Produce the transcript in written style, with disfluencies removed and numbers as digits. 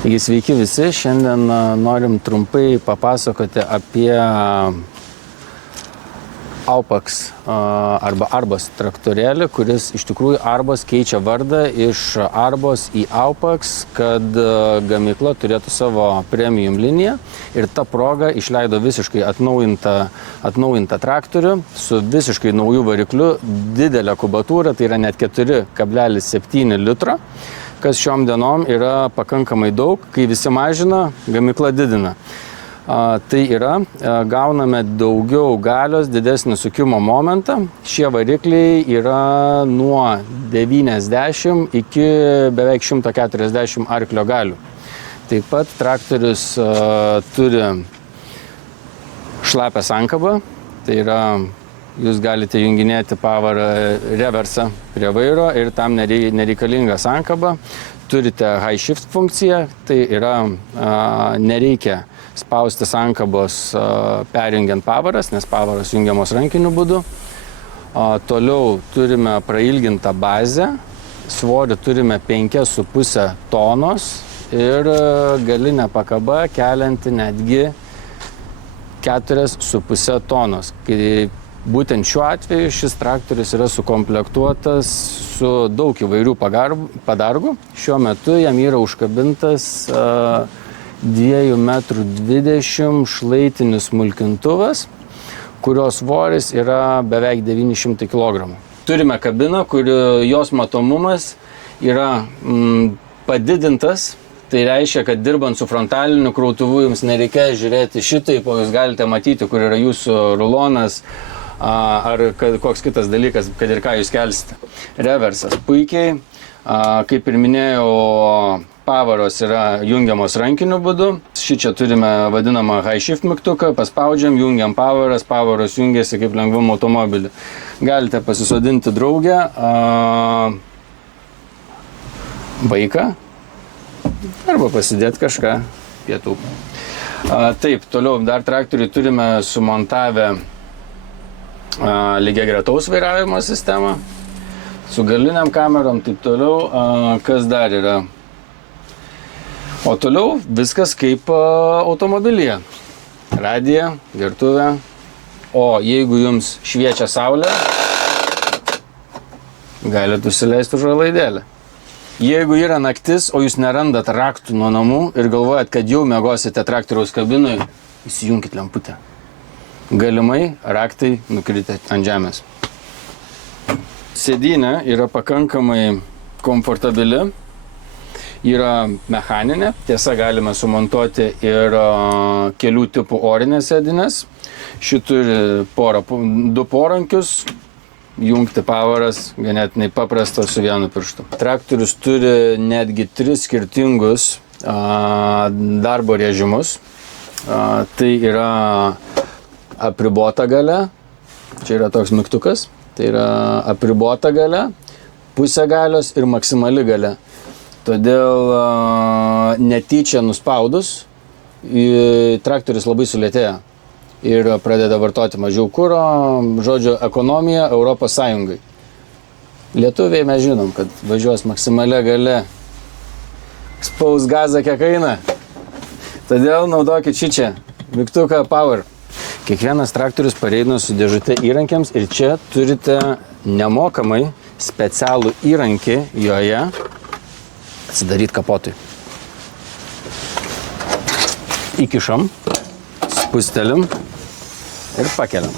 Taigi sveiki visi, šiandien norim trumpai papasakoti apie Aupax arba Arbos traktorėlį, kuris iš tikrųjų Arbos keičia vardą iš Arbos į Aupax, kad gamykla turėtų savo premium liniją ir ta proga išleido visiškai atnaujintą traktorių su visiškai naujų varikliu, didelę kubatūrą, tai yra net 4,7 litro, kas šiom dienom yra pakankamai daug, kai visi mažina, gamykla didina. Tai yra, gauname daugiau galios, didesnį sukimo momentą. Šie varikliai yra nuo 90 iki beveik 140 arklio galių. Taip pat traktorius turi šlapę sankabą, tai yra, jūs galite junginėti pavarą reversą prie vairo ir tam nereikalinga sankaba. Turite high shift funkciją, tai yra nereikia spausti sankabos perjungiant pavaras, nes pavaras jungiamos rankiniu būdu. Toliau turime prailgintą bazę, svorį turime 5,5 tonos ir galinė pakaba kelianti netgi 4,5 tonos. Kai būtent šiuo atveju šis traktorius yra sukomplektuotas su daug įvairių padargų. Šiuo metu jam yra užkabintas 2,20 m šlaitinis smulkintuvas, kurios svoris yra beveik 900 kg. Turime kabiną, jos matomumas yra padidintas. Tai reiškia, kad dirbant su frontaliniu krautuvu jums nereikia žiūrėti šitaip, o jūs galite matyti, kur yra jūsų rulonas ar koks kitas dalykas, kad ir ką jūs kelsite. Reversas puikiai. Kaip ir minėjau, pavaros yra jungiamos rankiniu būdu. Šičia turime vadinamą high shift mygtuką, paspaudžiam, jungiam pavaras, pavaros jungiasi kaip lengvam automobilį. Galite pasisodinti draugę, vaiką arba pasidėti kažką pietų. Taip, toliau dar traktoriui turime sumontavę lygiagretaus vairavimo sistemą su galiniam kamerom, taip toliau. Kas dar yra? O toliau viskas kaip automobilyje. Radija, gertuvė. O jeigu jums šviečia saulė, galite užsileisti užuolaidėlę. Jeigu yra naktis, o jūs nerandat raktų nuo namų ir galvojat, kad jau miegosite traktoriaus kabinui, įsijunkit lemputę. Galimai raktai nukritę ant žemės. Sėdynė yra pakankamai komfortabili, yra mechaninė, tiesa galime sumontuoti ir kelių tipų orinės sėdynės. Ši turi 2 porankius, jungti pavaras ganėtinai paprasta su vienu pirštu. Traktorius turi netgi 3 skirtingus darbo režimus. Tai yra apribota galia, čia yra toks mygtukas, tai yra apribota galia, pusė galios ir maksimali galia. Todėl netyčia nuspaudus, traktorius labai sulėtėja ir pradeda vartoti mažiau kuro, žodžio ekonomija Europos Sąjungai. Lietuviai mes žinom, kad važiuos maksimalia galia, spaus gazą kiek eina. Todėl naudokit šičia, mygtuką Power. Kiekvienas traktorius pareina su dėžute įrankiams ir čia turite nemokamai specialų įrankį joje atsidaryti kapotui. Įkišam, spustelim ir pakeliam.